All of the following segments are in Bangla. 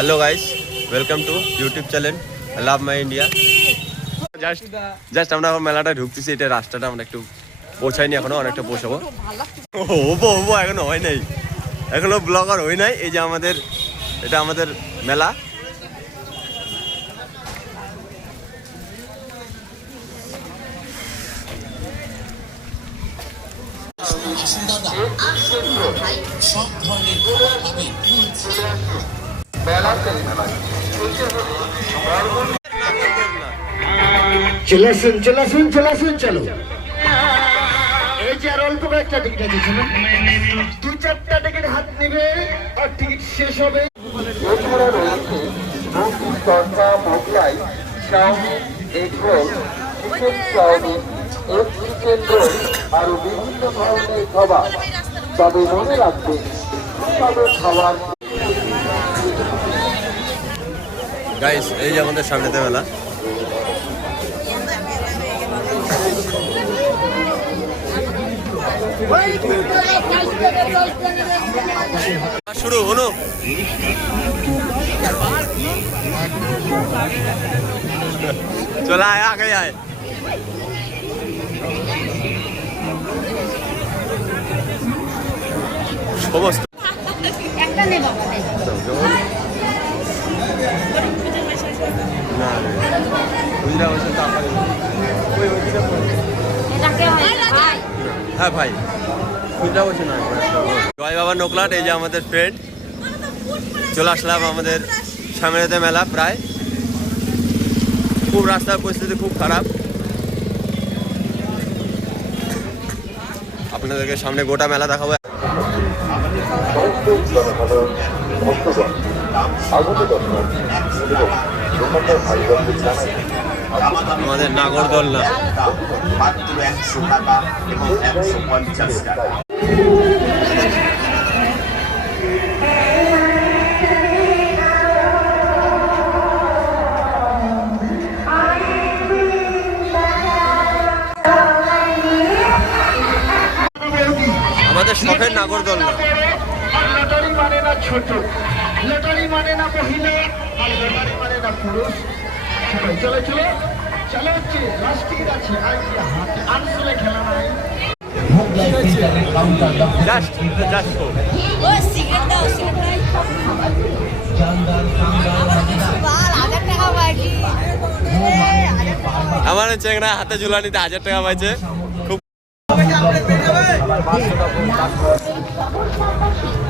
Hello guys, welcome to YouTube channel love my India. Just আমরা এখন মেলাটা ঢুকতেছি, এটা রাস্তাটা আমরা একটু পৌঁছাইনি, এখনো অনেকটা পৌঁছাবো। হবো এখনো হয় নাই, এখনো ব্লগার হয় নাই। এই যে আমাদের, এটা আমাদের মেলা। সব ধরনের চলো এই যে আর অল্প কয়েকটা টিকিট আছে, দু চারটা টিকিট হাত নেবে আর টিকিট শেষ হবে। এছাড়া রয়েছে tarka, Mughlai, chow mein, egg roll, chicken chow mein, egg chicken roll, আরো বিভিন্ন ধরনের খাবার। তবে মনে রাখবেন, তবে খাবার। গাইস, এই যে আমাদের সামনেতে মেলা। শুরু হলো। চলে আয়, আগে আয়। সমস্ত একটা নে বাবা, না বুঝলা বসে তো আপাতত ওই ওইটা এটাকে হয় ভাই। হ্যাঁ ভাই, বুঝলা বসে না। জয় বাবা নোকলাট, এই যে আমাদের ফ্রেন্ড। চলে আসলাম আমাদের সামনেতে মেলা। প্রায় খুব রাস্তার পরিস্থিতি খুব খারাপ। আপনাদেরকে সামনে গোটা মেলা দেখাবো। আমাদের নাগরদোলনা। মাত্র 100 টাকা এবং 150 টাকা। আমাদের শখের নাগরদোলনা। লটারি মানে না ছোট, লটারি মানে না মহিলা, আর লটারি মানে না পুরুষ। চলো চলো চলো, হচ্ছে লাস্ট টিকিট আছে। আর কি হাতে আনসলে খেলা নাই। আমার চেংড়া হাতে ঝুলানিতে 1000 টাকা পাইছে।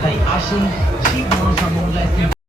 তাই আসুন শিব মনসা মোগলাই।